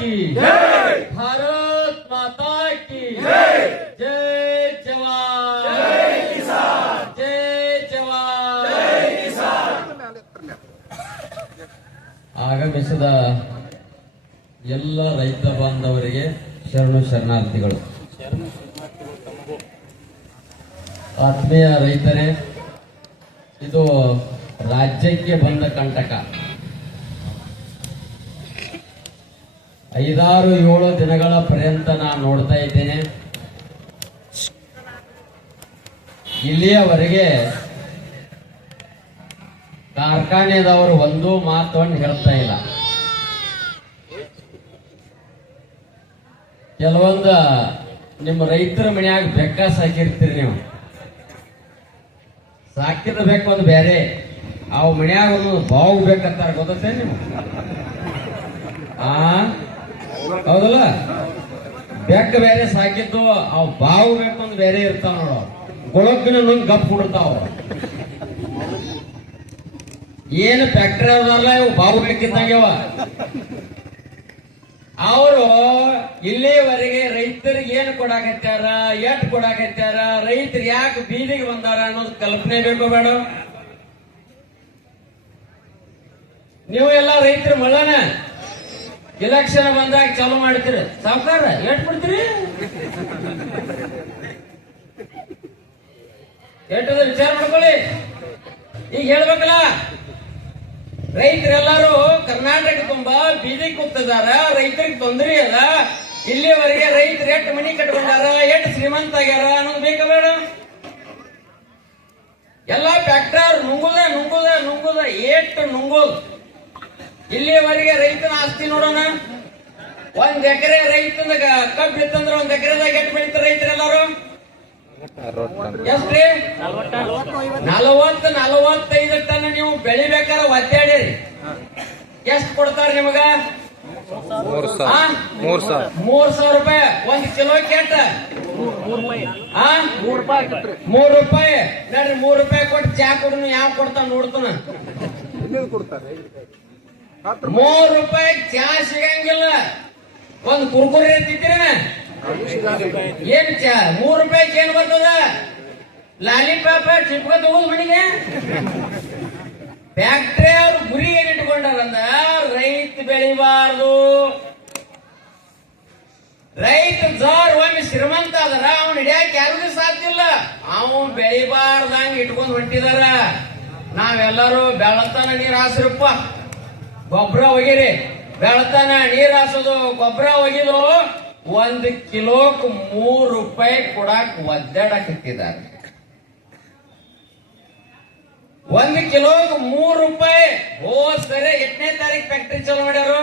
की भारत माता की जय जवान जय जवान ಆಗಮಿಸಿದ ಎಲ್ಲ ರೈತ ಬಾಂಧವರಿಗೆ ಶರಣು ಶರಣಾರ್ಥಿಗಳು. ಆತ್ಮೀಯ ರೈತರೇ, ಇದು ರಾಜ್ಯಕ್ಕೆ ಬಂದ ಕಂಟಕ. 5-7 ದಿನಗಳ ಪರ್ಯಂತ ನಾನು ನೋಡ್ತಾ ಇದ್ದೇನೆ. ಇಲ್ಲಿಯವರೆಗೆ ಕಾರ್ಖಾನೆದವರು ಒಂದು ಮಾತನ್ನು ಹೇಳ್ತಾ ಇಲ್ಲ. ಕೆಲವೊಂದು ನಿಮ್ಮ ರೈತರ ಮನೆಯಾಗ ಬೆಕ್ಕ ಸಾಕಿರ್ತೀರಿ. ನೀವು ಸಾಕಿದ ಬೇಕು ಒಂದು ಬೇರೆ, ಅವು ಮನ್ಯಾಗ ಒಂದು ಬಾವು ಬೇಕಂತಾರ, ಗೊತ್ತೇ ನೀವು? ಹೌದಲ್ಲ? ಬೆಕ್ಕ ಬೇರೆ ಸಾಕಿದ್ದು, ಅವು ಬಾವು ಬೇಕು ಒಂದು ಬೇರೆ ಇರ್ತಾವ ನೋಡು. ಗೊಳಗ್ಗಿನ ನುಂಗ್ ಗಪ್ ಕೊಡ್ತಾವ. ಏನು ಫ್ಯಾಕ್ಟ್ರಿ ಅವಲ್ಲ, ಇವು ಬಾವು ಬೇಕಿದ್ದಂಗೆವ. ಅವರು ಇಲ್ಲಿವರೆಗೆ ರೈತರಿಗೆ ಏನು ಕೊಡಾಕತ್ಯಾರ, ಎಟ್ ಕೊಡಾಕತ್ಯಾರ, ರೈತರು ಯಾಕೆ ಬೀದಿಗೆ ಬಂದಾರ ಅನ್ನೋದು ಕಲ್ಪನೆ ಬೇಕು ಬೇಡ? ನೀವು ಎಲ್ಲ ರೈತರು ಮಳ್ಳನ ಇಲೆಕ್ಷನ್ ಬಂದಾಗ ಚಾಲು ಮಾಡ್ತೀರಿ. ಸಾವುಕಾರ ಎಟ್ ಕೊಡ್ತೀರಿ? ಎಟ್ಟದ ವಿಚಾರ ಮಾಡ್ಕೊಳ್ಳಿ. ಈಗ ಹೇಳ್ಬೇಕಲ್ಲ, ರೈತರೆಲ್ಲರೂ ಕರ್ನಾಟಕ ತುಂಬಾ ಬೀದಿ ಕೂತಿದಾರ, ರೈತರಿಗೆ ತೊಂದರೆ ಅದ. ಇಲ್ಲಿವರೆಗೆ ರೈತರು ಎಷ್ಟು ಮನಿ ಕಟ್ಕೊಂಡಾರ, ಎಷ್ಟು ಶ್ರೀಮಂತ ಆಗ್ಯಾರ ಅನ್ನೋದು ಬೇಕ ಬೇಡ? ಎಲ್ಲಾ ಫ್ಯಾಕ್ಟರ್ ನುಂಗುದ ಎಷ್ಟು ನುಂಗುದು. ಇಲ್ಲಿವರೆಗೆ ರೈತನ ಆಸ್ತಿ ನೋಡೋಣ. 1 ಎಕರೆ ರೈತನ ಕಬ್ಬು ಇತ್ತಂದ್ರೆ 1 ಎಕರೆದಾಗ ಎಷ್ಟು ಬೆಳೀತಾರೆ ರೈತರೆಲ್ಲರೂ? ಎಷ್ಟ್ರಿ? 40-45 ಟನ್ ನೀವು ಬೆಳಿಬೇಕಾರ ಒದ್ದಾಡಿರಿ. ಎಷ್ಟು ಕೊಡ್ತಾರ ನಿಮಗ? 3,000 ರೂಪಾಯಿ 1 ಕಿಲೋ. ಕೆಟ್ಟ 3 ರೂಪಾಯಿ ನೋಡ್ರಿ. 3 ರೂಪಾಯಿ ಕೊಟ್ಟು ಚಾ ಕೊಡ್ನು ಯಾವ ಕೊಡ್ತಾನ ನೋಡ್ತಾನ. 3 ರೂಪಾಯಿ ಚಾ ಸಿಗಂಗಿಲ್ಲ. 1 ಕುರ್ಕುರಿ ತಿಂತೀರ? ಏನ್ ಚಾ 3 ರೂಪಾಯಿಗೆ ಏನ್ ಬರ್ತದ? ಲಾಲಿಪಾಪ ಚಿಪ್ಕ ತಗೋದು ಮನಿಗೆ. ಫ್ಯಾಕ್ಟ್ರಿ ಅವ್ರು ಗುರಿ ಏನ್ ಇಟ್ಕೊಂಡಾರಂದ, ರೈತ ಬೆಳಿಬಾರ್ದು. ರೈತ ಜಾರ್ ಒಮ್ಮೆ ಶ್ರೀಮಂತ ಅದರ ಅವ್ನ ಹಿಡಿಯಾಕ ಯಾರಿಗೂ ಸಾಧ್ಯ ಇಲ್ಲ. ಅವನ್ ಬೆಳಿಬಾರ್ದಂಗ ಇಟ್ಕೊಂಡ್ ಹೊಂಟಿದಾರ. ನಾವೆಲ್ಲರೂ ಬೆಳತನ ನೀರ್ ಹಾಸ್ರಪ್ಪ, ಗೊಬ್ಬರ ಒಗಿರಿ. ಬೆಳತನ ನೀರ್ ಹಾಸೋದು, ಗೊಬ್ಬರ ಒಗಿದು 1 ಕಿಲೋಕ್ 3 ರೂಪಾಯಿ ಕೊಡಾಕ್ ಒದ್ದಾಡಕತ್ತಿದ್ದಾರೆ. 1 ಕಿಲೋಕ್ 3 ರೂಪಾಯಿ. ಹೋದ್ ಸರಿ 8ನೇ ತಾರೀಕು ಫ್ಯಾಕ್ಟ್ರಿ ಚಾಲು ಮಾಡ್ಯಾರು.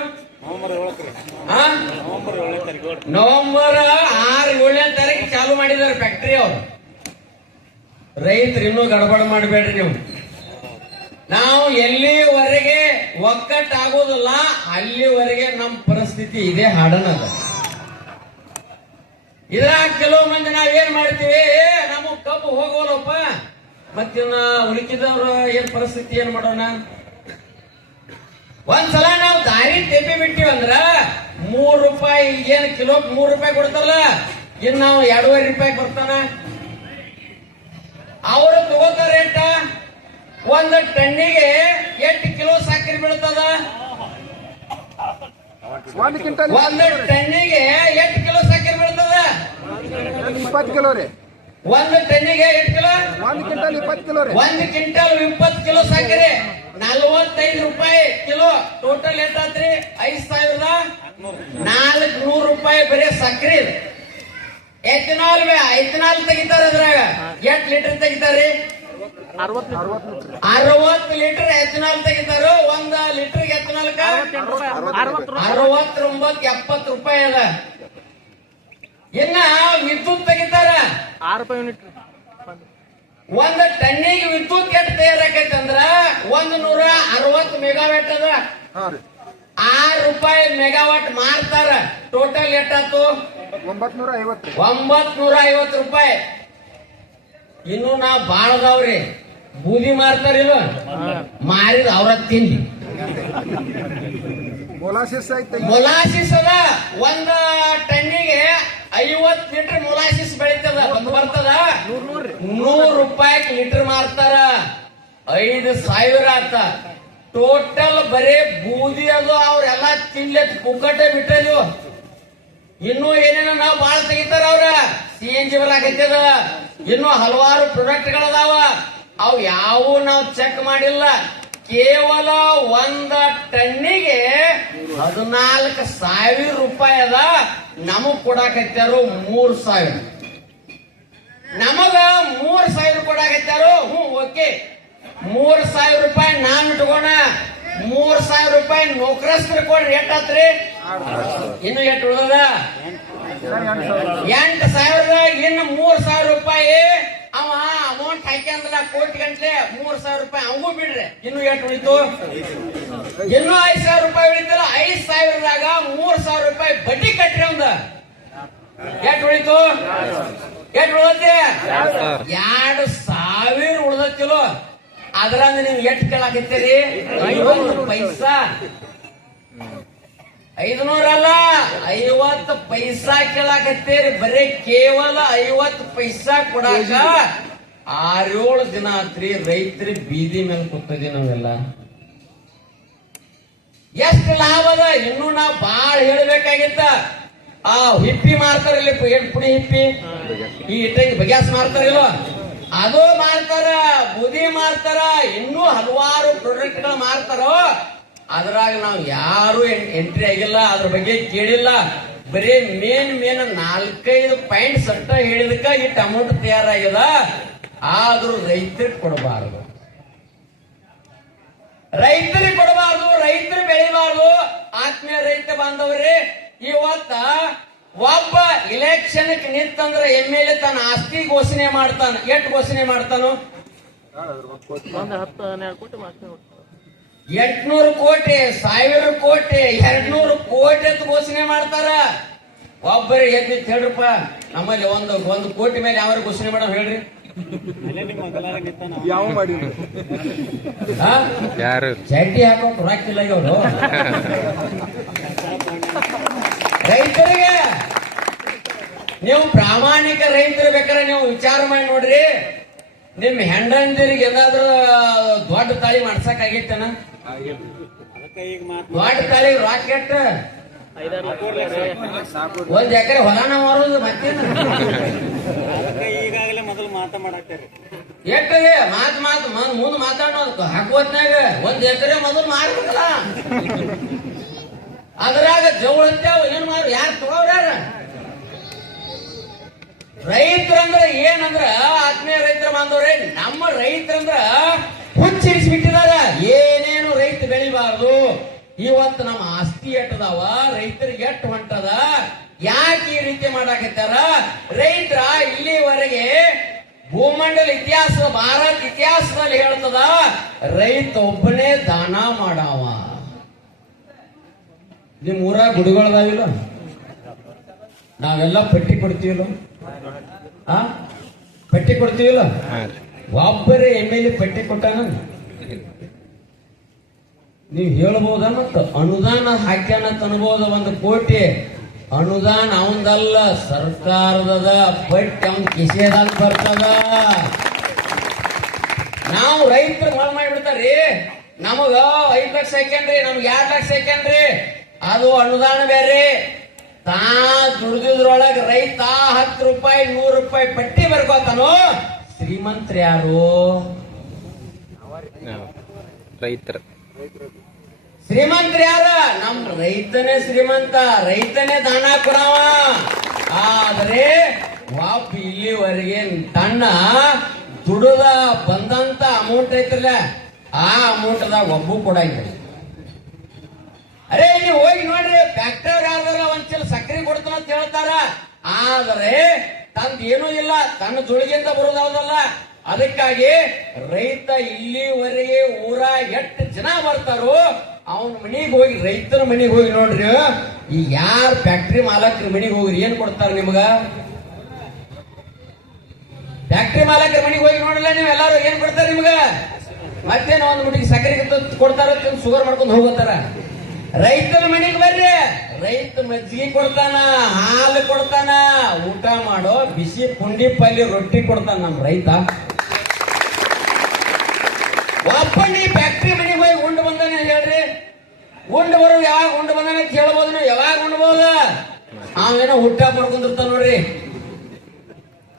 ನವೆಂಬರ್ 6-7ನೇ ತಾರೀಕು ಚಾಲು ಮಾಡಿದಾರೆ ಫ್ಯಾಕ್ಟ್ರಿ ಅವರು. ರೈತರು ಇನ್ನೂ ಗಡಬಡ ಮಾಡಬೇಡ್ರಿ ನೀವು. ನಾವು ಎಲ್ಲಿವರೆಗೆ ಒಕ್ಕಟ್ಟಾಗೋದಿಲ್ಲ ಅಲ್ಲಿವರೆಗೆ ನಮ್ಮ ಪರಿಸ್ಥಿತಿ ಇದೆ ಹಾಡನದ. ಇದ್ರಾಗ ಕೆಲವು ಮಂದಿ ನಾವೇನ್ ಮಾಡ್ತೀವಿ, ನಮಗ್ ಕಬ್ಬು ಹೋಗೋಲ್ಲಪ್ಪ, ಮತ್ತಿನ್ನ ಉಳಿಕಿದವ್ರ ಏನ್ ಪರಿಸ್ಥಿತಿ ಏನ್ ಮಾಡೋಣ? ಒಂದ್ಸಲ ನಾವು ದಾರಿ ತೆಪ್ಪಿ ಬಿಟ್ಟಿವಂದ್ರ 3 ರೂಪಾಯಿ ಏನ್ ಕಿಲೋಕ್ 3 ರೂಪಾಯಿ ಕೊಡ್ತಾರಲ್ಲ, ಇನ್ ನಾವು 2.5 ರೂಪಾಯಿ ಬರ್ತಾನ. ಅವರು ತಗೋತಾರ ರೇಟ. 1 ಟನ್ನಿಗೆ 8 ಕಿಲೋ ಸಕ್ಕರೆ ಬೀಳ್ತದ. 1 ಟನ್ನಿಗೆ 8 ಕಿಲೋ ಸಕ್ಕರೆ ಬೀಳ್ತದ. 20 ಕಿಲೋ ರೀ. 1 ಟನ್ನಿಗೆ 8 ಕಿಲೋ. 1 ಕ್ವಿಂಟಲ್ 20 ಕಿಲೋ ರೀ. 1 ಕ್ವಿಂಟಲ್ 20 ಕಿಲೋ ಸಕ್ಕರೆ 45 ರೂಪಾಯಿ ಕಿಲೋ. ಟೋಟಲ್ ಎಷ್ಟಾತ್ರಿ? 5,400 ರೂಪಾಯಿ ಬರೀ ಸಕ್ಕರೆ. ಎಥನಾಲ್ ತೆಗಿತಾರ. ಅದ್ರಾಗ 8 ಲೀಟರ್ ತೆಗಿತಾರ್ರಿ? 60 ಲೀಟರ್ ಎಥನಾಲ್ ತೆಗಿತಾರ. 1 ಲೀಟರ್ ಎಥನಾಲ್ 69-70 ರೂಪಾಯಿ ಅದ. ಇನ್ನ ವಿದ್ಯುತ್ ತೆಗಿತಾರ 6 ರೂಪಾಯಿ ಯೂನಿಟ್. 1 ಟನ್ನಿಗೆ ವಿದ್ಯುತ್ ಎಷ್ಟು ತಯಾರಾಕೈತೆ ಅಂದ್ರ 160 ಮೆಗಾವ್ಯಾಟ್ ಅದ. 6 ರೂಪಾಯಿ ಮೆಗಾವಾಟ್ ಮಾರ್ತಾರ. ಟೋಟಲ್ ಎಷ್ಟಾತು? 950 ರೂಪಾಯಿ. ಇನ್ನು ನಾವು ಬಾಳದವ್ರಿ ಬೂದಿ ಮಾರ್ತಾರಿಲ್ವ? ಮಾರಿದ ಅವ್ರ ತಿಂಡಿ. ಮೊಲಾಸಿಸ್ ಐತೆ. ಮೊಲಾಸಿಸ್ ಅದ 5,000 ಆತ. ಟೋಟಲ್ ಬರೇ ಬೂದಿ ಅದು ಅವ್ರೆಲ್ಲ ತಿನ್ಲೆತ್ ಪುಕ್ಕಟೆ ಬಿಟ್ಟದು. ಇನ್ನೂ ಏನೇನೋ ನಾವು ಬಾಳ ತೆಗಿತಾರ ಅವ್ರ. CNG ಬರಾಕತ್ತದ, ಇನ್ನೂ ಹಲವಾರು ಪ್ರಾಡಕ್ಟ್ ಗಳದಾವ. ಅವು ಯಾವ ನಾವು ಚೆಕ್ ಮಾಡಿಲ್ಲ. ಕೇವಲ 1 ಟನ್ನಿಗೆ 14,000 ರೂಪಾಯಿ ಅದ. ನಮಗ್ ಕೊಡಾಕತ್ತಾರು 3,000. ನಮಗ 3,000 ಕೊಡಾಕತ್ತಾರು. ಓಕೆ, 3,000 ರೂಪಾಯಿ ನಾನ್ ಇಟ್ಕೋಣ. 3,000 ರೂಪಾಯಿ ನೌಕರಸ್ಥರು ಕೊಡ್ರಿ. ಎಷ್ಟಾತ್ರಿ? ಇನ್ನು ಎಷ್ಟು ಉಳ್ದದ? 8,000. ಇನ್ನು 3,000 ರೂಪಾಯಿ ಅವ ಅಮೌಂಟ್ ಹಾಕ್ಯಂದ್ರ ಕೋಟಿ ಗಂಟ್ಲೆ 3,000 ರೂಪಾಯಿ ಅವಂಗೂ ಬಿಡ್ರಿ. ಇನ್ನು ಎಷ್ಟು ಉಳಿತು? ಇನ್ನು 5,000 ರೂಪಾಯಿ ಉಳಿತಲ್ಲ. 5,000ದಾಗ 3,000 ರೂಪಾಯಿ ಬಡ್ಡಿ ಕಟ್ರಿ. ಒಂದ ಎಷ್ಟು ಉಳಿತು? ಎಷ್ಟು ಉಳತಿ? 2,000 ಉಳ್ದತ್ತಿಲೋ. ಅದ್ರಂದ ನೀವು ಎಷ್ಟು ಕೇಳಾಕತ್ತೀರಿ? 50 ಪೈಸಾ. 500 ಅಲ್ಲ, 50 ಪೈಸಾ ಕೇಳಾಕತ್ತೀರಿ. ಬರೀ ಕೇವಲ 50 ಪೈಸಾ ಕೊಡಾಕ 6-7 ದಿನ ಆತ್ರಿ. ರೈತರಿ ಬೀದಿ ಮೇಲೆ ಕೂತದಿ ನಾವೆಲ್ಲ. ಎಷ್ಟು ಲಾಭ ಅದ? ಇನ್ನೂ ನಾವು ಬಾಳ ಹೇಳ್ಬೇಕಾಗಿತ್ತ. ಆ ಹಿಪ್ಪಿ ಮಾರ್ತಾರಲ್ಲಿ, ಪುಡಿ ಹಿಪ್ಪಿ, ಈ ಇಟ್ಟಂಗಿ ಬಗ್ಯಾಸ್ ಮಾರ್ತಾರಿಲ್ವ, ಅದು ಮಾರ್ತಾರ. ಬೂದಿ ಮಾರ್ತಾರ. ಇನ್ನೂ ಹಲವಾರು ಪ್ರಾಡಕ್ಟ್ ಗಳು ಮಾರ್ತಾರೋ. ಅದ್ರಾಗ ನಾವು ಯಾರು ಎಂಟ್ರಿ ಆಗಿಲ್ಲ, ಅದ್ರ ಬಗ್ಗೆ ಕೇಳಿಲ್ಲ. ಬರೀ ಮೇನ್ 4-5 ಪಾಯಿಂಟ್ಸ್ ಅಷ್ಟ ಹೇಳಿದಕ್ಕ ಇಟ್ಟು ಅಮೌಂಟ್ ತಯಾರಾಗ್ಯದ. ಆದ್ರೂ ರೈತರಿಗೆ ಕೊಡಬಾರದು, ರೈತರಿಗೆ ಕೊಡಬಾರ್ದು, ರೈತರು ಬೆಳಿಬಾರ್ದು. ಆತ್ಮೀಯ ರೈತ ಬಾಂಧವರೇ, ಇವತ್ತ ಒಬ್ಬ ಇಲೆಕ್ಷನ್ ನಿಂತಂದ್ರ MLA ತನ್ನ ಆಸ್ತಿ ಘೋಷಣೆ ಮಾಡ್ತಾನ. ಎಷ್ಟು ಘೋಷಣೆ ಮಾಡ್ತಾನು? 800 ಕೋಟಿ, 1,000 ಕೋಟಿ, 200 ಕೋಟಿ ಅಂತ ಘೋಷಣೆ ಮಾಡ್ತಾರ. ಒಬ್ಬರಿಗೆ ಎದ್ದಿತ್ತು ಹೇಳ್ರಪ್ಪ, ನಮ್ಮಲ್ಲಿ ಒಂದು ಕೋಟಿ ಮೇಲೆ ಯಾವ ಘೋಷಣೆ ಮಾಡೋ ಹೇಳ್ರಿ? ಯಾವ ಮಾಡಿ ಯಾರು ಚಡ್ಡಿ ಹಾಕೋಕ್ ರಾಕಿಲ್ಲ ಅವರು. ರೈತರಿಗೆ ನೀವು ಪ್ರಾಮಾಣಿಕ ರೈತರು ಬೇಕಾದ್ರೆ ನೀವು ವಿಚಾರ ಮಾಡಿ ನೋಡ್ರಿ. ನಿಮ್ ಹೆಂಡಂದಿರಿಗೆ ಏನಾದ್ರೂ ದೊಡ್ಡ ತಾಳಿ ಮಾಡ್ಸಕ್ ಆಗೈತನ? ದೊಡ್ಡ ತಾಳಿ ರಾಕೆಟ್ 1 ಎಕರೆ ಹೊಲಾನ ಮಾರೋದು ಮತ್ತೇನು? ಈಗಾಗಲೇ ಮೊದಲು ಮಾತಾಡಾಕ್ತಾರೆ. ಎಟ್ಟರೆ ಮಾತು ಮುಂದ್ ಮಾತಾಡೋದು ಹಾಕುವತ್ನಾಗ 1 ಎಕರೆ ಮೊದಲು ಮಾರ್ಬೇಕಲ್ಲ. ಅದ್ರಾಗ ಜವಳ ಅಂತೇವ್ ಏನ್ ಮಾರು ಯಾರು ತಗೋರ್ಯಾರ? ರೈತರಂದ್ರ ಏನಂದ್ರ, ಆತ್ಮೀಯ ರೈತರ ಬಾಂಧವ್ರೆ, ನಮ್ಮ ರೈತರಂದ್ರ ಹುಚ್ಚಿರಿಸಿಬಿಟ್ಟಿದಾರ. ಏನೇನು ರೈತ ಬೆಳಿಬಾರ್ದು. ಇವತ್ತು ನಮ್ಮ ಆಸ್ತಿ ಎಟ್ಟದಾವ, ರೈತರಿಗೆ ಎಟ್ಟು ಹೊಂಟದ, ಯಾಕೆ ಈ ರೀತಿ ಮಾಡಾಕತ್ತಾರ? ರೈತರ ಇಲ್ಲಿವರೆಗೆ ಭೂಮಂಡಲ ಇತಿಹಾಸ, ಭಾರತ ಇತಿಹಾಸದಲ್ಲಿ ಹೇಳ್ತದ, ರೈತ ಒಬ್ಬನೇ ದಾನ ಮಾಡಾವ. ನಿಮ್ ಊರಾಗ ಗುಡಿಗಳದಾವಿಲ್ಲ? ನಾವೆಲ್ಲ ಪಟ್ಟಿ ಕೊಡ್ತೀವಿಲ್ಲ? ಪಟ್ಟಿ ಕೊಡ್ತೀವಿಲ್ಲ? ಒಬ್ಬರೇ MLA ಪಟ್ಟಿ ಕೊಟ್ಟಾನ? ನೀವು ಹೇಳ್ಬೋದ? ಮತ್ತ ಅನುದಾನ ಹಾಕ್ಯಾನಂತ ಅನ್ಬೋದ. 1 ಕೋಟಿ ಅನುದಾನ ಅವಂದಲ್ಲ, ಸರ್ಕಾರದ ಪಟ್ಟಿ ಅವನ್ ಕಿಸೆದಾಗ ಬರ್ತದ. ನಾವು ರೈತರು ಮಾಲ್ ಮಾಡಿಬಿಡ್ತಾರ್ರಿ. ನಮಗ 5 ಲಕ್ಷ ಹಾಕ್ಯಾನ್ರಿ, ನಮ್ಗೆ 2 ಲಕ್ಷ ಹಾಕ್ಯಾನ್ರಿ. ಅದು ಅನುದಾನ ಬೇರೆ. ತಾ ದುಡ್ದಿದ್ರೊಳಗೆ ರೈತ 10 ರೂಪಾಯಿ 100 ರೂಪಾಯಿ ಪಟ್ಟಿ ಬರ್ಕೋತಾನೋ. ಶ್ರೀಮಂತರು ಯಾರು? ರೈತರ. ಶ್ರೀಮಂತರು ಯಾರ? ನಮ್ ರೈತನೇ ಶ್ರೀಮಂತ, ರೈತನೇ ದಾನ ಕೊಡವ. ಆದ್ರೆ ವಾಪ್ ಇಲ್ಲಿವರೆಗೆ ತನ್ನ ದುಡದ ಬಂದಂತ ಅಮೌಂಟ್ ಐತ್ರಲ್ಲ, ಆ ಅಮೌಂಟ್ದಾಗ ಒಬ್ಬು ಕೊಡಂಗಿಲ್ಲ. ಅರೇ ನೀವು ಹೋಗಿ ನೋಡ್ರಿ, ಫ್ಯಾಕ್ಟರ್ ಯಾವ್ದಾರ ಒಂದ್ ಚೀಲ ಸಕ್ಕರೆ ಕೊಡ್ತಾನ ಅಂತ ಹೇಳ್ತಾರ. ಆದ್ರೆ ತಂದ್ ಏನೂ ಇಲ್ಲ, ತನ್ನ ಜೋಳಿಗೆಯಿಂದ ಬರೋದಾವದಲ್ಲ. ಅದಕ್ಕಾಗಿ ರೈತ ಇಲ್ಲಿವರೆಗೆ ಊರ ಎಷ್ಟು ಜನ ಬರ್ತಾರೋ ಅವನ ಮನೆಗೆ ಹೋಗಿ, ರೈತನ ಮನೆಗೆ ಹೋಗಿ ನೋಡ್ರಿ. ಈ ಯಾರು ಫ್ಯಾಕ್ಟ್ರಿ ಮಾಲಕರ ಮನೆಗೆ ಹೋಗ್ರಿ, ಏನ್ ಕೊಡ್ತಾರ ನಿಮ್ಗ? ಫ್ಯಾಕ್ಟ್ರಿ ಮಾಲಕರ ಮನೆಗೆ ಹೋಗಿ ನೋಡಿಲ್ಲ ನೀವು ಎಲ್ಲಾರು, ಏನ್ ಕೊಡ್ತಾರ ನಿಮ್ಗ? ಮತ್ತೇನೋ ಒಂದು ಮುಟ್ಟಿಗೆ ಸಕ್ಕರೆ ಕೊಡ್ತಾರ, ಶುಗರ್ ಮಾಡ್ಕೊಂಡು ಹೋಗುತ್ತಾರ. ರೈತನ ಮನೆಗೆ ಬರ್ರಿ, ರೈತ ಮಜ್ಜಿಗೆ ಕೊಡ್ತಾನ, ಹಾಲು ಕೊಡ್ತಾನ, ಊಟ ಮಾಡೋ ಬಿಸಿ ಪುಂಡಿ ಪಲ್ಯ ರೊಟ್ಟಿ ಕೊಡ್ತಾನ ನಮ್ ರೈತ. ನೀ ಫ್ಯಾಕ್ಟ್ರಿ ಮನೆಗೆ ಹೋಗಿ ಉಂಡು ಬಂದಾನೆ ಹೇಳ್ರಿ. ಉಂಡು ಬರೋದು ಯಾವಾಗ ಉಂಡು ಬಂದಾನೆ ಅಂತ ಹೇಳ್ಬೋದು ನೀವು. ಯಾವಾಗ ಉಣ್ಬೋದು? ಅವೇನೋ ಊಟ ಮಾಡ್ಕೊಂಡಿರ್ತಾನ ನೋಡ್ರಿ,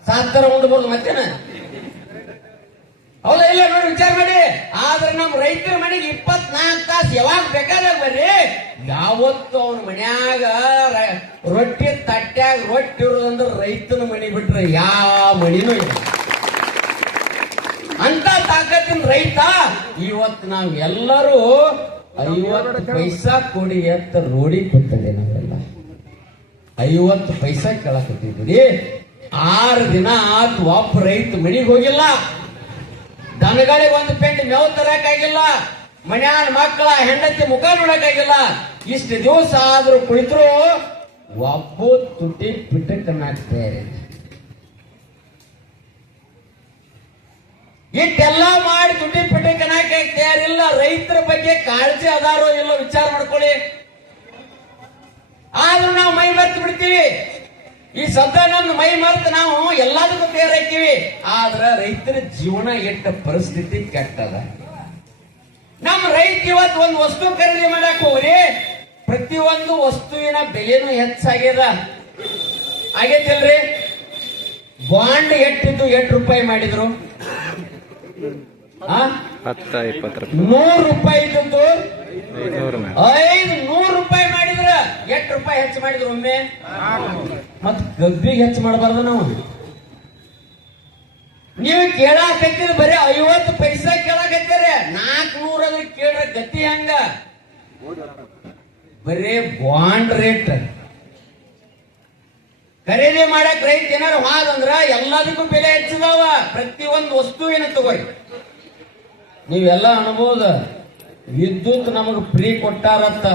ಸಾತ್ತರ ಉಂಡ್ಬೋದು ಮತ್ತೇನ. ಹೌದಾ ಇಲ್ಲ ನೋಡಿ, ವಿಚಾರ ಮಾಡಿ. ಆದ್ರೆ ನಮ್ ರೈತರ ಮನೆಗೆ 24 ತಾಸು ಯಾವಾಗ ಬೇಕಾದಾಗ ಬರ್ರಿ, ಯಾವತ್ತು ಅವನ ಮನ್ಯಾಗ ರೊಟ್ಟಿ ತಟ್ಟ್ಯಾಗ ರೊಟ್ಟಿ ಇರೋದಂದ್ರೆ ರೈತನ ಮನೆ ಬಿಟ್ರೆ ಯಾವ ಮಣಿನೂ ಇಲ್ಲ. ಅಂತ ತಾಕತ್ತಿನ ರೈತ. ಇವತ್ತು ನಾವ್ ಎಲ್ಲರೂ 50 ಪೈಸಾ ಕೊಡಿ ಅಂತ ರೋಡಿ ಕೊಡ್ತದೆ. ನಾವೆಲ್ಲ 50 ಪೈಸಾ ಕೇಳಕತ್ತಿದ್ರಿ. 6 ದಿನ ಆತು ಒಬ್ಬ ರೈತ ಮನಿಗೆ ಹೋಗಿಲ್ಲ. ದನಗಳಿಗೆ ಒಂದು ಪೆಂಡ್ ಮೇವು ತರಕಾಗಿಲ್ಲ. ಮನ್ಯಾನ ಮಕ್ಕಳ ಹೆಂಡತಿ ಮುಖ ನೋಡಕ್ಕಾಗಿಲ್ಲ. ಇಷ್ಟು ದಿವಸ ಆದ್ರೂ ಕುಳಿತರು ಒಬ್ಬ ತುಟಿ ಪಿಟ್ಟಕ್ಕನ್ನಾಗ್ತಾರೆ. ಇಷ್ಟೆಲ್ಲ ಮಾಡಿ ತುಟಿ ಪಿಟ್ಟಕ್ಕನ್ನಾಕ ತಯಾರಿಲ್ಲ. ರೈತರ ಬಗ್ಗೆ ಕಾಳಜಿ ಅದಾರೋ ಇಲ್ಲೋ ವಿಚಾರ ಮಾಡ್ಕೊಳ್ಳಿ. ಆದ್ರೂ ನಾವು ಮೈ ಮರ್ತು ಬಿಡ್ತೀವಿ. ಈ ಸದ್ದ ನಮ್ದು ಮೈ ಮರ್ತು ನಾವು ಎಲ್ಲದಕ್ಕೂ ತಯಾರಾಗ್ತೀವಿ. ಆದ್ರ ರೈತರ ಜೀವನ ಎಟ್ಟ ಪರಿಸ್ಥಿತಿ ಕೆಟ್ಟದ. ನಮ್ಮ ರೈತ ಇವತ್ತು ಒಂದು ವಸ್ತು ಖರೀದಿ ಮಾಡಕ್ ಹೋಗ್ರಿ, ಪ್ರತಿಯೊಂದು ವಸ್ತುವಿನ ಬೆಲೆನೂ ಹೆಚ್ಚಾಗ್ಯದ. ಆಗೈತಿಲ್ರಿ? ಬಾಂಡ್ ಎಷ್ಟಿದ್ದು 8 ರೂಪಾಯಿ ಮಾಡಿದ್ರು, 100 ರೂಪಾಯಿ ಇದ್ದದ್ದು 500 ರೂಪಾಯಿ ಮಾಡಿದ್ರ 8 ರೂಪಾಯಿ ಹೆಚ್ಚು ಮಾಡಿದ್ರು ಒಮ್ಮೆ. ಮತ್ ಗಬ್ಬಿಗೆ ಹೆಚ್ಚು ಮಾಡಬಾರ್ದು ನಾವು. ನೀವು ಕೇಳಾಕತ್ತೀರಿ ಬರೀ 50 ಪೈಸಾ ಕೇಳಾಕತ್ತೀರಿ, 400 ಅದ್ರ ಕೇಳ್ರ ಗತಿ ಹಂಗ. ಬರೀ ಬಾಂಡ್ ರೇಟ್ ಖರೀದಿ ಮಾಡಕ್ ರೈತ ಏನಾರು ಹಾದಂದ್ರ ಎಲ್ಲದಕ್ಕೂ ಬೆಲೆ ಹೆಚ್ಚಿದಾವ. ಪ್ರತಿಯೊಂದು ವಸ್ತುವಿನ ತಗೋರಿ. ನೀವೆಲ್ಲ ಅನ್ಬೋದು ವಿದ್ಯುತ್ ನಮಗ್ ಫ್ರೀ ಕೊಟ್ಟಾರತ್ತ.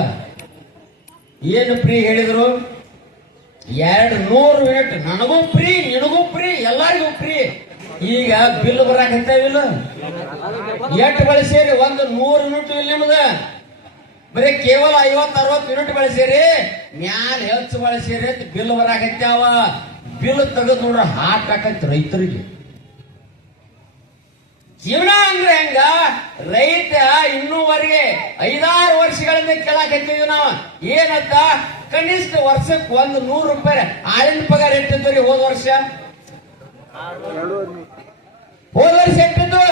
ಏನು ಫ್ರೀ ಹೇಳಿದ್ರು? 200 ಯೂನಿಟ್ ನನಗೂ ಫ್ರೀ, ನಿನಗೂ ಫ್ರೀ, ಎಲ್ಲರಿಗೂ ಫ್ರೀ. ಈಗ ಬಿಲ್ ಬರಾಕತ್ತಾವಿಲ್ಲ. ಎಷ್ಟು ಬಳಸೇರಿ? ಒಂದು 100 ಯೂನಿಟ್ ಇಲ್ಲ ನಿಮ್ದ. ಬರೀ ಕೇವಲ 50-60 ಯೂನಿಟ್ ಬಳಸೇರಿ, ಮ್ಯಾಲ ಹೆಚ್ಚು ಬಳಸೇರಿ ಅಂತ ಬಿಲ್ ಬರಾಕತ್ಯಾವ. ಬಿಲ್ ತೆಗೆದು ನೋಡ್ರ ಹಾಕಾಕತ್ ರೈತರಿಗೆ. ಜೀವನ ಅಂದ್ರೆ ಹೆಂಗ? ರೈತ ಇನ್ನೂವರೆಗೆ 5-6 ವರ್ಷಗಳಿಂದ ಕೇಳಾಕತ್ತೀವಿ ನಾವು. ಏನಂತ? ಕನಿಷ್ಠ ವರ್ಷಕ್ಕೆ 100 ರೂಪಾಯಿ ಆಳಿನ ಪಗಾರ ಎಷ್ಟಿದ್ದು ರೀ? ಹೋದ ವರ್ಷ ಎಷ್ಟಿದ್ದು?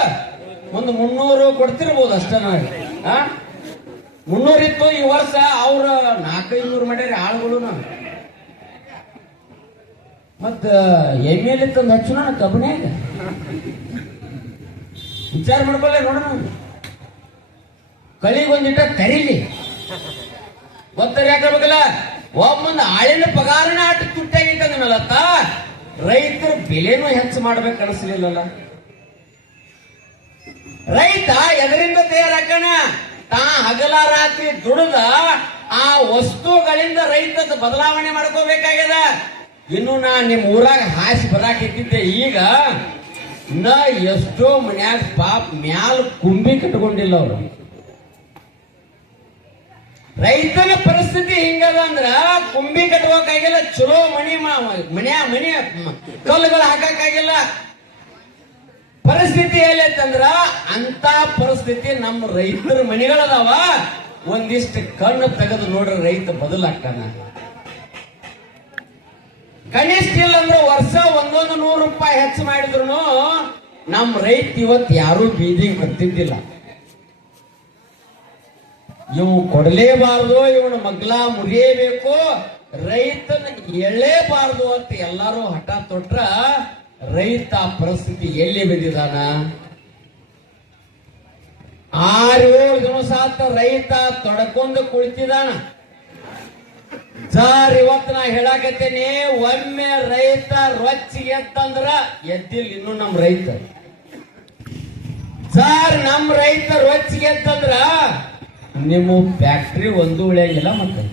ಒಂದು 300 ಕೊಡ್ತಿರ್ಬೋದು ಅಷ್ಟ. 300 ಇತ್ತು. ಈ ವರ್ಷ ಅವ್ರ 400-500 ಮಾಡ್ಯಾರ ಆಳುಗಳು. ಮತ್ತ ಎಮ್ಮೆಲಿ ತಂದು ಹಚ್ಚು ನಾನು ಕಬ್ಬನ್ಯಾಗ. ವಿಚಾರ ಮಾಡ್ಕೊಳ್ಳಿ ನೋಡೋಣ. ಕಳಿಗೊಂದಿಟ್ಟ ಕರೀಲಿ ಗೊತ್ತಾರೆ ಯಾಕಬೇಕಲ್ಲ. ಒಬ್ಬೊಂದು ಆಳಿನ ಪಗಾರನ ಆಟ ತುಟ್ಟಾಗಿತ್ತಂದ್ಮೇಲತ್ತ ರೈತರ ಬೆಲೆನೂ ಹೆಚ್ಚು ಮಾಡ್ಬೇಕು ಅನಿಸ್ಲಿಲ್ಲಲ್ಲ. ರೈತ ಎದರಿಂದ ತಯಾರಾಕಣ? ತಾ ಹಗಲ ರಾತ್ರಿ ದುಡಿದ ಆ ವಸ್ತುಗಳಿಂದ ರೈತದ ಬದಲಾವಣೆ ಮಾಡ್ಕೋಬೇಕಾಗ್ಯದ. ಇನ್ನು ನಾ ನಿಮ್ ಊರಾಗ ಹಾಸಿ ಬರಾಕಿದ್ದೆ. ಈಗ ಎಷ್ಟೋ ಮನ್ಯಾಗ ಪಾಪ ಮ್ಯಾಲ ಕುಂಬಿ ಕಟ್ಕೊಂಡಿಲ್ಲ ಅವರು. ರೈತನ ಪರಿಸ್ಥಿತಿ ಹಿಂಗದ ಅಂದ್ರ ಕುಂಬಿ ಕಟ್ಬೇಕಾಗಿಲ್ಲ, ಚಲೋ ಮನಿ ಕಲ್ಲುಗಳು ಹಾಕಕ್ಕಾಗಿಲ್ಲ. ಪರಿಸ್ಥಿತಿ ಎಲ್ಲೈತಂದ್ರ ಅಂತ ಪರಿಸ್ಥಿತಿ ನಮ್ಮ ರೈತರ ಮನಿಗಳದಾವ. ಒಂದಿಷ್ಟು ಕಣ್ಣು ತೆಗೆದು ನೋಡ್ರಿ, ರೈತ ಬದಲಾಗ್ತಾನ. ಕನಿಷ್ಠ ಇಲ್ಲ ಅಂದ್ರೆ ವರ್ಷ 100 ರೂಪಾಯಿ ಹೆಚ್ಚು ಮಾಡಿದ್ರು ನಮ್ಮ ರೈತ ಇವತ್ತು ಯಾರು ಬೀದಿಗೆ ಬರ್ತಿದ್ದಿಲ್ಲ. ಇವು ಕೊಡಲೇಬಾರ್ದು, ಇವನು ಮಗ್ಲ ಮುರಿಯಬೇಕು, ರೈತನ ಎಳ್ಳೇಬಾರ್ದು ಅಂತ ಎಲ್ಲಾರು ಹಠ ತೊಟ್ರ ರೈತ ಪರಿಸ್ಥಿತಿ ಎಲ್ಲಿ ಬಿದ್ದಿದಾನ? 6-7 ದಿವಸ ಆತ ರೈತ ತೊಡ್ಕೊಂಡು ಕುಳಿತಿದಾನ. ಸರ್ ಇವತ್ತು ನಾ ಹೇಳಾಕತ್ತೇನೆ, ಒಮ್ಮೆ ರೈತ ರೊಚ್ಚಿಗೆ ಎತ್ತಂದ್ರ ಎದ್ದಿಲ್ಲ ಇನ್ನು ನಮ್ಮ ರೈತ. ಸರ್ ನಮ್ಮ ರೈತ ರೊಚ್ಚಿಗೆ ಎತ್ತಂದ್ರ ನಿಮ್ಮ ಫ್ಯಾಕ್ಟ್ರಿ ಒಂದು ಉಳಿಯಂಗಿಲ್ಲ. ಮತ್ತೆ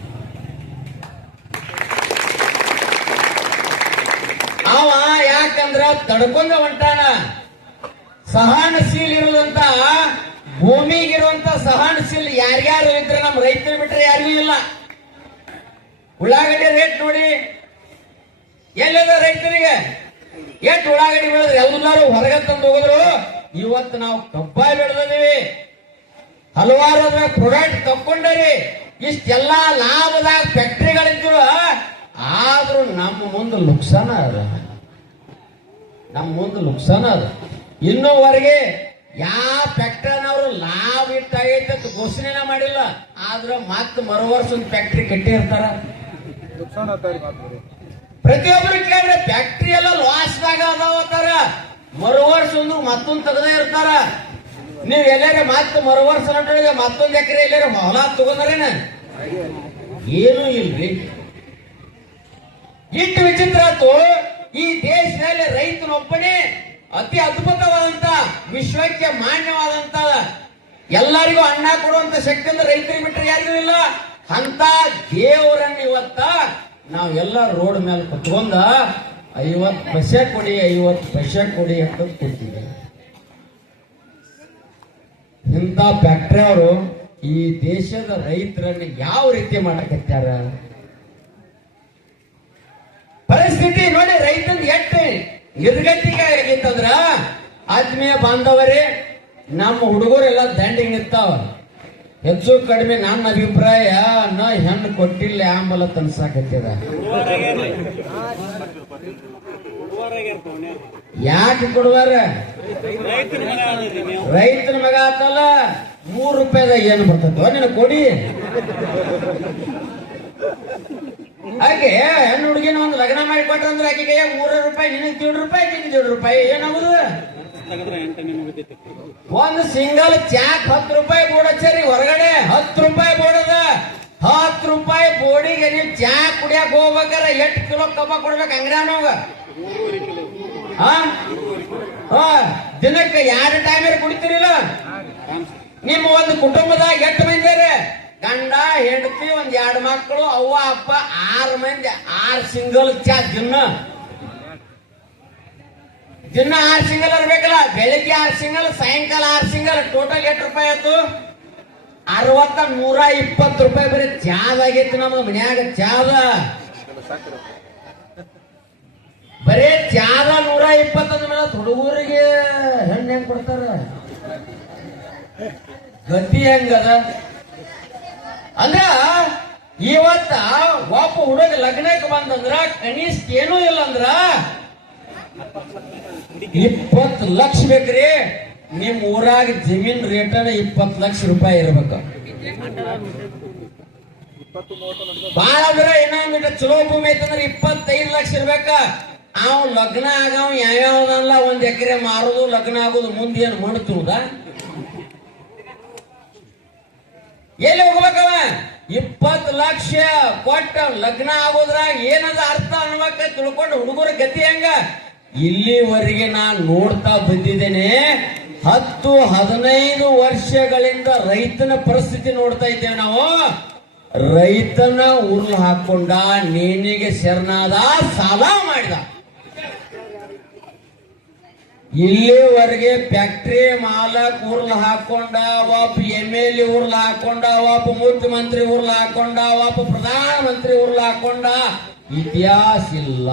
ಅವ ಯಾಕಂದ್ರ ತಡ್ಕೊಂಡ ಹೊಂಟಾನ. ಸಹನಶೀಲ ಇರುವಂತ ಭೂಮಿಗಿರುವಂತ ಸಹನಶೀಲ ಯಾರ್ಯಾರು ಇದ್ರೆ ನಮ್ಮ ರೈತರು ಬಿಟ್ರೆ ಯಾರಿಗೂ ಇಲ್ಲ. ಉಳ್ಳಾಗಡ್ಡಿ ರೇಟ್ ನೋಡಿ ಎಲ್ಲದ ರೈತರಿಗೆ ಎಷ್ಟು ಉಳ್ಳಾಗಡ್ಡಿ ಬೆಳೆದ್ರೆ ಎಲ್ಲರೂ ಹೊರಗೆ ತಂದು ಹೋದ್ರು. ಇವತ್ತು ನಾವು ಕಬ್ಬಾಯಿ ಬೆಳೆದಿದ್ದೀವಿ. ಹಲವಾರು ಅದ್ರಾಗ ಪ್ರಾಡಕ್ಟ್ ತಕ್ಕೊಂಡರಿ, ಇಷ್ಟೆಲ್ಲಾ ಲಾಭದಾಗ ಫ್ಯಾಕ್ಟ್ರಿಗಳಿದ್ದು, ಆದ್ರೂ ನಮ್ಮ ಮುಂದೆ ನುಕ್ಸಾನ ಅದ, ನಮ್ಮ ಮುಂದೆ ನುಕ್ಸಾನ ಅದ. ಇನ್ನೂವರೆಗೆ ಯಾವ ಫ್ಯಾಕ್ಟ್ರಿನವರು ಲಾಭ ಇಟ್ಟಾಗೈತೆ ಅಂತ ಘೋಷಣೆನ ಮಾಡಿಲ್ಲ, ಆದ್ರ ಮತ್ತೆ ಮರು ವರ್ಷ ಒಂದು ಫ್ಯಾಕ್ಟ್ರಿ ಕಟ್ಟಿರ್ತಾರ. ಪ್ರತಿಯೊಬ್ಬರು ಕೇಳಿದ್ರೆ ಫ್ಯಾಕ್ಟ್ರಿ ಎಲ್ಲ ಲಾಸ್ದಾಗ ಅದಾವತ್ತಾರ, ಮರು ವರ್ಷ ಒಂದು ಮತ್ತೊಂದು ತೆಗದೇ ಇರ್ತಾರ. ನೀವ್ ಎಲ್ಲಾರ ಮತ್ತೆ ಮರು ವರ್ಷ ನಟೊಳಗೆ ಮತ್ತೊಂದು ಎಕರೆ ಎಲ್ಲಾರ ಹೊಲ ತಗೊಂಡ್ರೇನ? ಏನೂ ಇಲ್ರಿ. ಇಟ್ಟು ವಿಚಿತ್ರ ಆಯ್ತು, ಈ ದೇಶದಲ್ಲಿ ರೈತನೊಬ್ಬನೇ ಅತಿ ಅದ್ಭುತವಾದಂತ, ವಿಶ್ವಕ್ಕೆ ಮಾನ್ಯವಾದಂತ, ಎಲ್ಲರಿಗೂ ಅನ್ನ ಕೊಡುವಂತ ಶಕ್ತಿ ಅಂದ್ರೆ ರೈತರಿಗೆ ಬಿಟ್ಟರೆ ಯಾರಿಗೂ ಇಲ್ಲ. ಅಂತ ದೇವರನ್ನ ಇವತ್ತ ನಾವೆಲ್ಲ ರೋಡ್ ಮೇಲೆ ಕುತ್ಕೊಂಡ 50 ಪೈಸೆ ಕೊಡಿ 50 ಪೈಸೆ ಕೊಡಿ ಅಂತ ಕೊಡ್ತೀವಿ. ಇಂಥ ಫ್ಯಾಕ್ಟ್ರಿ ಅವರು ಈ ದೇಶದ ರೈತರನ್ನ ಯಾವ ರೀತಿ ಮಾಡಕತ್ತಾರ? ಪರಿಸ್ಥಿತಿ ನೋಡಿ, ರೈತನ ಎಷ್ಟು ನಿರ್ಗತಿಗೆ ಆಗಿತ್ತಂದ್ರ, ಆತ್ಮೀಯ ಬಾಂಧವರೇ, ನಮ್ಮ ಹುಡುಗರೆಲ್ಲ ದಂಡಿಗೆ ನಿಂತಾವ. ಹೆಚ್ಚು ಕಡಿಮೆ ನನ್ನ ಅಭಿಪ್ರಾಯ ಹೆಣ್ಣು ಕೊಟ್ಟಿಲ್ಲ ಆಂಬಲ ತನ್ಸಾಕತ್ತಿದ. ಯಾಕೆ ಕೊಡುವಾರ? ರೈತನ ಮಗ ಆತಲ್ಲ, 3 ರೂಪಾಯಿದಾಗ ಏನು ಬರ್ತದ ನಿನ್ನ ಕೊಡಿ. ಹಾಗೆ ಹೆಣ್ಣು ಹುಡುಗಿನ ಒಂದು ಲಗ್ನ ಮಾಡಿ ಕೊಟ್ರಂದ್ರೆ ಆಕೆಗೆ 3 ರೂಪಾಯಿ, ನಿನಗೆ 1.5 ರೂಪಾಯಿ, ನಿನಗೆ 1.5 ರೂಪಾಯಿ, ಏನಾಗುದು? ಒಂದು ಸಿಂಗಲ್ ಚಾಕ್ 10 ರೂಪಾಯಿ ಬೋರ್ಡ್ ಹಚ್ಚರಿ, ಹೊರಗಡೆ 10 ರೂಪಾಯಿ ಬೋರ್ಡ್ ಅದ. 10 ರೂಪಾಯಿ ಬೋರ್ಡಿಗೆ ನೀವು ಚಾ ಕುಡಿಯಕ್ ಹೋಗ್ಬೇಕಾರೆ 8 ಕಿಲೋ ಕಬ್ಬ ಕೊಡ್ಬೇಕು ಅಂಗಡಿಯಾನೋಗ. ದಿನಕ್ಕೆ 2 ಟೈಮ್ ಕುಡಿತೀರಿಲ್ಲ? ನಿಮ್ಮ ಒಂದು ಕುಟುಂಬದಾಗ 8 ಮಂದಿ ಅರೆ, ಗಂಡ ಹೆಂಡತಿ, 1-2 ಮಕ್ಕಳು, ಅವ್ವ ಅಪ್ಪ, 6 ಮಂದಿ, 6 ಸಿಂಗಲ್ ಚಾ ದಿನ 6 ಸಿಂಗಲ್ ಇರ್ಬೇಕಲ್ಲ. ಬೆಳಿಗ್ಗೆ 6 ಸಿಂಗಲ್, ಸಾಯಂಕಾಲ 6 ಸಿಂಗಲ್, ಟೋಟಲ್ 8 ರೂಪಾಯಿ ಆಯ್ತು. 120 ರೂಪಾಯಿ ಬರೀ ಚಾದಾಗೈತಿ ನಮ್ದು ಮನ್ಯಾಗ. ಚಾದ ಬರೀ ಚಾದ 120 ಅಂದ್ಮೇಲೆ ಹುಡುಗರಿಗೆ ಹೆಣ್ಣು ಹೆಂಗ್ ಕೊಡ್ತಾರ? ಗತಿ ಹೆಂಗದ ಅಂದ್ರ, ಇವತ್ತ ಒಬ್ಬ ಹುಡುಗ ಲಗ್ನಕ್ಕೆ ಬಂದಂದ್ರ ಕನಿಷ್ಠ ಏನೂ ಇಲ್ಲ ಅಂದ್ರ 20 ಲಕ್ಷ ಬೇಕ್ರಿ. ನಿಮ್ ಊರಾಗ ಜಮೀನ್ ರೇಟನ 20 ಲಕ್ಷ ರೂಪಾಯಿ ಇರ್ಬೇಕು. ಬಾಳ ಅಂದ್ರೆ ಇನ್ನೊಂದು ಚಲೋ ಭೂಮಿ ಐತಂದ್ರೆ 25 ಲಕ್ಷ ಇರ್ಬೇಕ. ಅವ್ ಲಗ್ನ ಆಗವ್ ಯಾವ್ಯಾವ್ದಲ್ಲ 1 ಎಕರೆ ಮಾರುದು, ಲಗ್ನ ಆಗುದು, ಮುಂದೆ ಏನು ಮಾಡ್ತಿರುದ? ಎಲ್ಲಿ ಹೋಗ್ಬೇಕವ? 20 ಲಕ್ಷ ಕೊಟ್ಟ ಲಗ್ನ ಆಗೋದ್ರಾಗ ಏನದ ಅರ್ಥ ಅನ್ಬೇಕ ತಿಳ್ಕೊಂಡು ಹುಡುಗರ ಗತಿ ಹೆಂಗ? ಇಲ್ಲಿವರೆಗೆ ನಾನು ನೋಡ್ತಾ ಬಂದಿದ್ದೇನೆ. 10-15 ವರ್ಷಗಳಿಂದ ರೈತನ ಪರಿಸ್ಥಿತಿ ನೋಡ್ತಾ ಇದ್ದೇವೆ ನಾವು. ರೈತನ ಉರ್ಲು ಹಾಕೊಂಡ, ನೇಣಿಗೆ ಶರಣಾದ, ಸಾಲ ಮಾಡಿದ. ಇಲ್ಲಿವರೆಗೆ ಫ್ಯಾಕ್ಟ್ರಿ ಮಾಲಕ್ ಉರ್ಲು ಹಾಕೊಂಡ, ಒಬ್ಬ MLA ಉರ್ಲು ಹಾಕೊಂಡ, ಒಬ್ಬ ಮುಖ್ಯಮಂತ್ರಿ ಉರ್ಲು ಹಾಕೊಂಡ, ಒಬ್ಬ ಪ್ರಧಾನಮಂತ್ರಿ ಉರ್ಲು ಹಾಕೊಂಡ, ಇತಿಹಾಸ ಇಲ್ಲ.